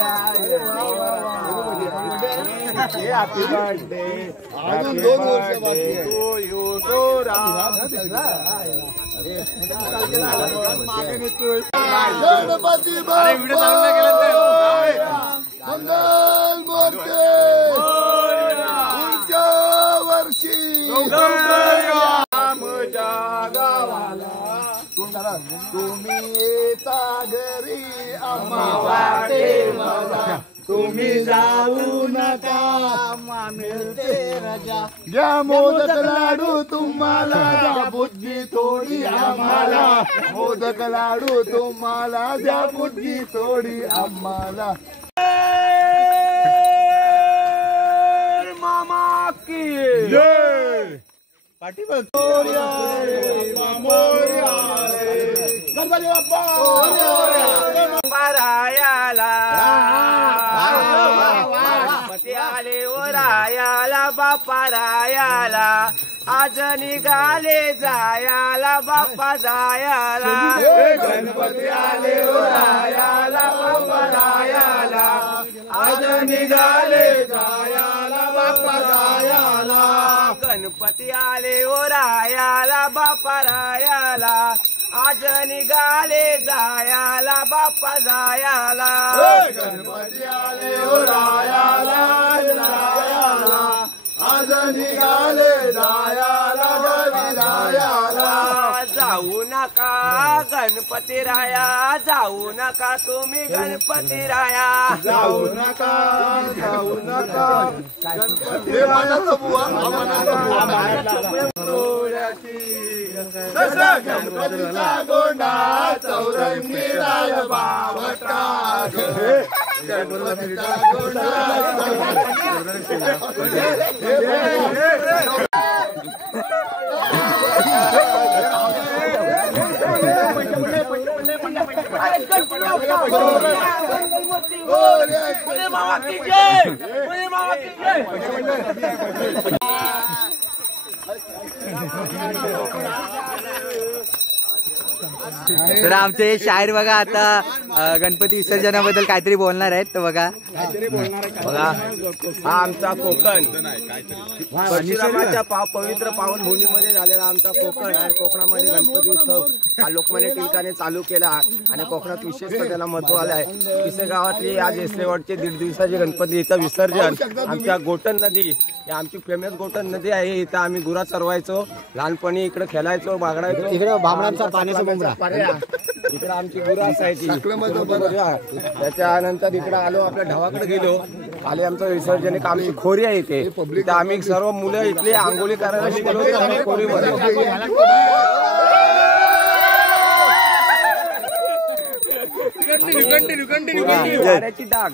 Happy birthday to you सोरा गणपती बाप्पा मंगल मूर्ती पुढच्या वर्षी आमच्या गावाला तुम्ही येता घरी आम्हा वाटे मला तुम्ही जाऊ नका आम्हा मिळते रजा घ्या मोदक लाडू तुम्हाला द्या बुद्धी थोडी आम्हाला मोदक लाडू तुम्हाला द्या बुद्धी थोडी आम्हाला मामा की जय पाठीमागे गणपती बाप्पा रायाला गणपती आले ओ रायाला बाप्पा रायाला आज निघाले जायाला बाप्पा जायाला गणपती आले ओ रायाला बाप्पा रायाला आज निघाले जायाला बाप्पा जायाला गणपती आले ओ रायाला बाप्पा रायाला आज निघाले जायाला बाप्पा जायाला गणपती आले ओ रायाला जायाला आज निघाले जायाला जायाला जाऊ नका गणपती राया जाऊ नका तुम्ही गणपती राया जाऊ नका गणपती गणपतीचा गोंडा चौरंगी राय बावटा गणपतीचा गोंडा तर आमचे शाहीर बघा आता गणपती विसर्जनाबद्दल काहीतरी बोलणार आहेत. तर बघा बघा हा आमचा कोकण परशुरामाच्या पवित्र पावनभूमीमध्ये झालेला आमचा कोकण आणि कोकणामध्ये गणपती उत्सव हा लोकमान्य टिळकाने चालू केला आणि कोकणात विशेषतः त्याला महत्व आलं आहे. पिसे गावातली आज एसलेवाडचे 1.5 दिवसाचे गणपतीचं विसर्जन आमच्या गोटन नदी ही आमची फेमस गोटन नदी आहे. इथं आम्ही गुरा चरवायचो लहानपणी इकडे खेळायचो बागडायचो इकडे भांबडांचा पाण्याचा बोंबडा इकडे आमची गुरा असायची. त्याच्यानंतर इकडे आलो आपल्या ढवाकडे गेलो आले आमचं विसर्जन एक आमची खोरी आहे इथे आम्ही सर्व मुलं इथले आंघोळी करायला शिकलो खोरीमध्ये वाऱ्याची डाग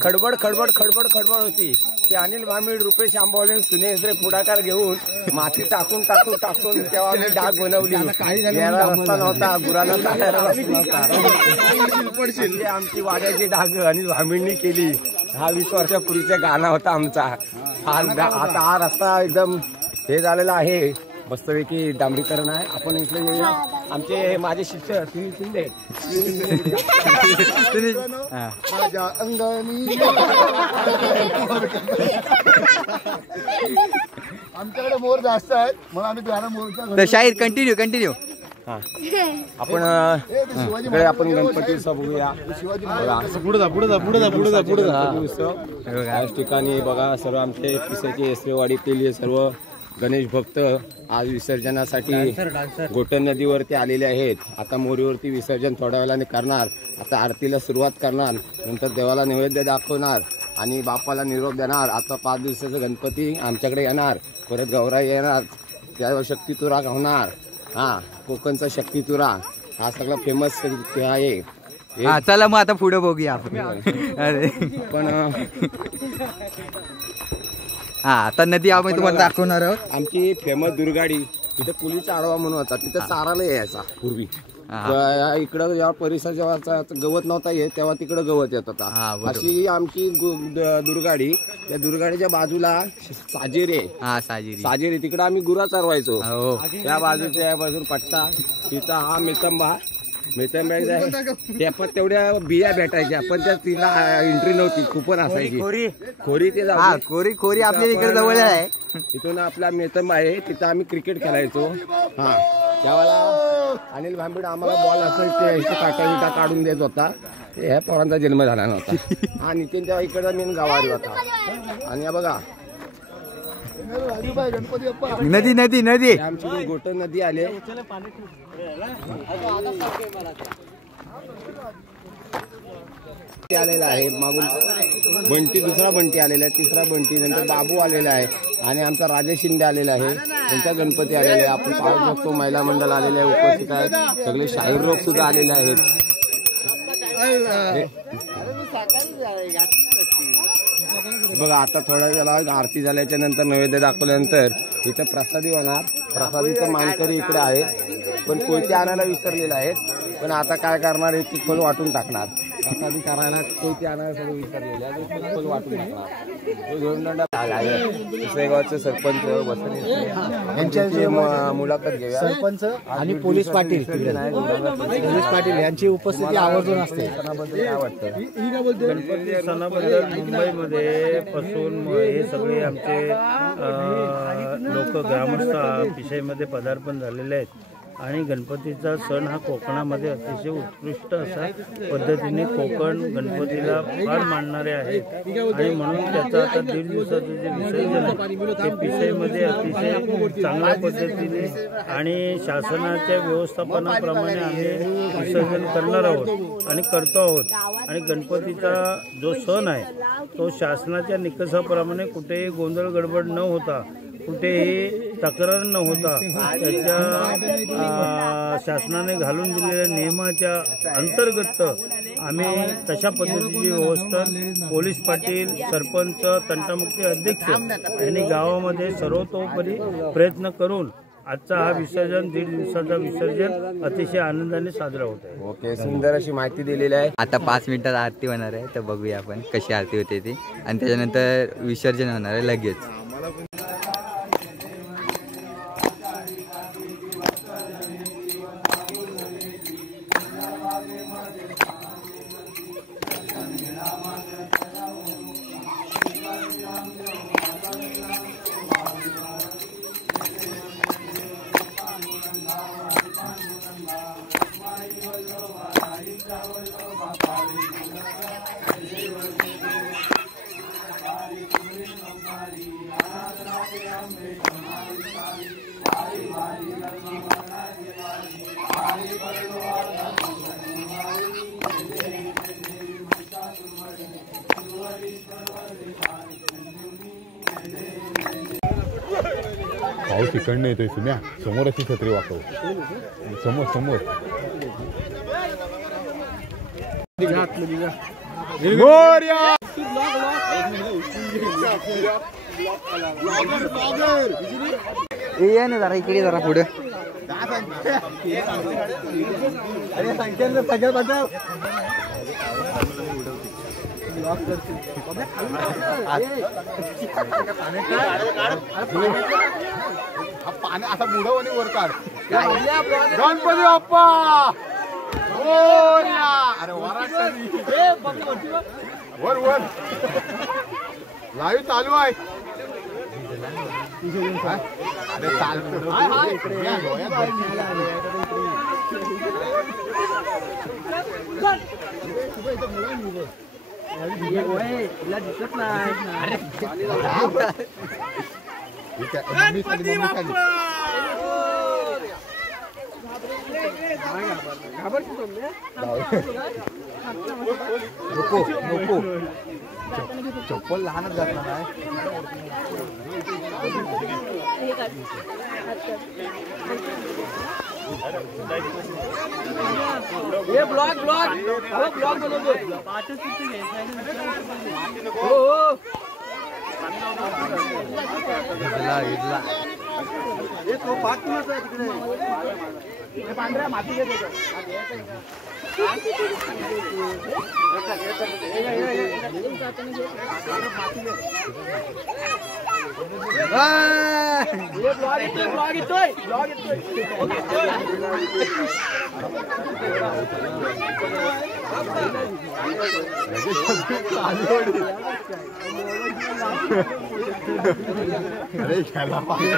खडबड खडबड खडबड खडबड होती. ते अनिल भांबीड रुपेश आंबवले सुनेसरे पुढाकार घेऊन माती टाकून टाकून टाकून तेव्हा आम्ही डाग बनवली. याला रस्ता नव्हता गुराला टाकायला रस्ता नव्हता. आमची वाड्याची डाग अनिल भांबीडनी केली. 10-20 वर्षापूर्वीचा गाणं होता आमचा. आता हा रस्ता एकदम हे झालेला आहे मस्तपैकी डांबरीकरण आहे. आपण इथले आमचे माझे शिष्य सुनील शिंदे माझ्या अंगणी आमच्याकडे मोर जास्त आहेत म्हणून आम्ही गाणं मोरचा शाहीर कंटिन्यू आपण इकडे आपण गणपती उत्सव बघूया. पुढे याच ठिकाणी बघा सर्व आमचे पिसाचे एसरेवाडीतील सर्व गणेश भक्त आज विसर्जनासाठी गोटन नदीवरती आलेले आहेत. आता मोरीवरती विसर्जन थोड्या वेळाने करणार. आता आरतीला सुरुवात करणार. नंतर देवाला नैवेद्य दाखवणार आणि बाप्पाला निरोप देणार. आता 5 दिवसाचा गणपती आमच्याकडे येणार. परत गौराई येणार. त्यावर शक्तितुरा होणार. हा कोकणचा शक्तितुरा हा सगळा फेमस आहे. चला मग आता पुढे बघूया आपण. अरे पण हा आता नदी आम्ही तुम्हाला दाखवणार आहोत. आमची फेमस दुर्गाडी तिथे पुलीचा आडवा म्हणून होता. तिथे चाराला यायचा पूर्वी. इकडं जेव्हा परिसर जेव्हा गवत नव्हता येत तेव्हा तिकडं गवत येत होता. अशी आमची दुर्गाडी. त्या दुर्गाडीच्या बाजूला साजेरे तिकडे आम्ही गुरा चरवायचो. त्या बाजूच्या बाजूला पट्टा तिचा हा मेतंबा मिथेन बॅग आहे त्या पण तेवढ्या बिया भेटायच्या पण त्या तिला एंट्री नव्हती कुपन असायची खोरी ते हा खोरी आपल्या इकडे जवळ आहे. तिथून आपला मिथेन आहे तिथं आम्ही क्रिकेट खेळायचो. हा त्यावेळेला अनिल भांबीड आम्हाला बॉल असायचे काटा विटा काढून देत होता. ह्या पोरांचा जन्म झाला नव्हता. हा नितीन तेव्हा इकडचा मेन गावारी होता. आणि या बघा नदी नदी नदी आमची गोट नदी आले. आलेला आहे मागून बंटी दुसरा बंटी आलेला आहे तिसरा बंटी नंतर बाबू आलेला आहे आणि आमचा राजेश शिंदे आलेला आहे त्यांचा गणपती आलेला आहे. आपण पाहू शकतो महिला मंडळ आलेले आहे उपस्थित आहेत सगळे शाहीर लोक सुद्धा आलेले आहेत. बघा आता थोड्या वेळा आरती झाल्याच्या नंतर नैवेद्य दाखवल्यानंतर इथं प्रसादी होणार. प्रसादीचं मानकरी इकडे आहे पण कोयते आणायला विसरलेले आहेत पण आता काय करणार हे तिथून वाटून टाकणार. प्रसादी करायला कोयते आणायला सगळं विसरलेले आहे तिथून वाटून टाकणार. गावचे सरपंच यांची मुलाखत घेऊया. सरपंच आणि पोलीस पाटील यांची उपस्थिती आवर्जून असते. काय वाटतं गणपती सणाबद्दल मुंबईमध्ये पासून हे सगळे आमचे लोक ग्रामस्थ पिशाईमध्ये पदार्पण झालेले आहेत आणि गणपतीचा सण हा कोकणामध्ये अतिशय उत्कृष्ट असा पद्धतीने कोकण गणपतीला फार मानणारे आहेत आणि म्हणून त्याचं आता 1.5 दिवसाचं जे विसर्जन आहे ते पिशाईमध्ये अतिशय चांगल्या पद्धतीने आणि शासनाच्या व्यवस्थापनाप्रमाणे आम्ही विसर्जन करणार आहोत आणि करतो आहोत. आणि गणपतीचा जो सण आहे तो शासनाच्या निकषाप्रमाणे कुठेही गोंधळ गडबड न होता कुठेही तक्रार न होता त्याच्या शासनाने घालून दिलेल्या नियमाच्या अंतर्गत आम्ही तशा पद्धतीची व्यवस्था पोलीस पाटील सरपंच तंटामुक्ती अध्यक्ष यांनी गावामध्ये सर्वतोपरी प्रयत्न करून आजचा हा विसर्जन 1.5 दिवसाचा विसर्जन अतिशय आनंदाने साजरा होत आहे. ओके सुंदर अशी माहिती दिलेली आहे. आता 5 मिनिटात आरती होणार आहे तर बघूया आपण कशी आरती होते ती आणि त्याच्यानंतर विसर्जन होणार आहे लगेच. पाऊस इकडनं येतोय सुम्या समोर अशी छत्री वाकव समोर समोर ये ना जरा इकडे जरा पुढे पाणी असा बुडव आणि वर काढ. गणपती बाप्पा अरे वर वर लाईव्ह चालू आहे. अरे दिसत नाही. चप्पल लहानच घातला नाही. ब्लॉग बनवतो. पांढऱ्या माती घेत अरे ह्याला पाहिजे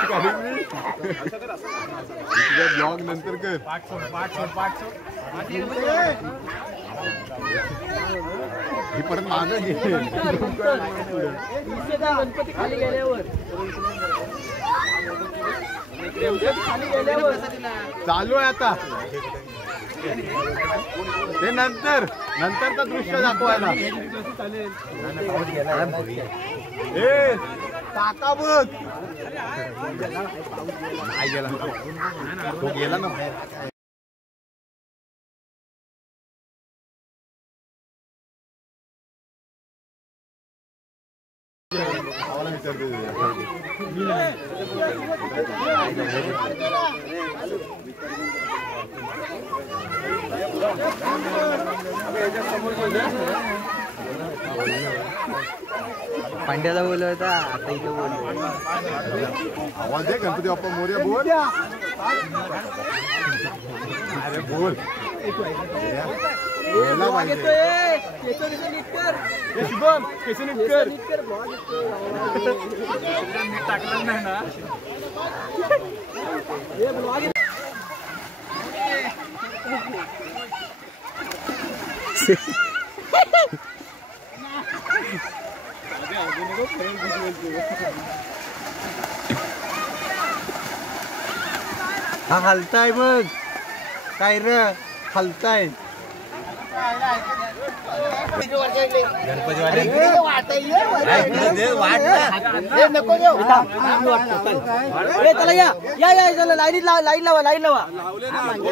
ब्लॉग नंतर कर. ही परत मागं घे. गणपती खाली गेल्यावर चालू आहे आता ते नंतरचं दृश्य दाखवायला. ए काका बघ नाही गेला तो गेला ना. आम्हाला विचारते पांड्याला बोलवता आता इथं बोल. आवाज दे गणपती बाप्पा मोरया बोल. अरे बोल शुभम केस नीट कर. टाकलं नाही ना. हा हलताय बघ काय र हलताय.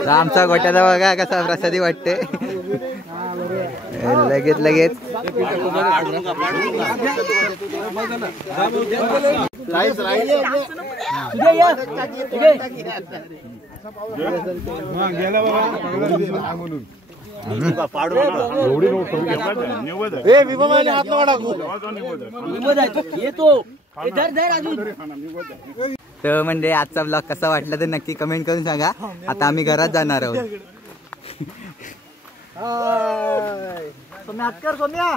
आमचा गोट्याचा बघा कसा प्रसादी वाटते. लगेच गेला बाबा म्हणून तर म्हणजे आजचा ब्लॉग कसा वाटला तर नक्की कमेंट करून सांगा. आता आम्ही घरात जाणार आहोत. सोम्या हात कर सोम्या.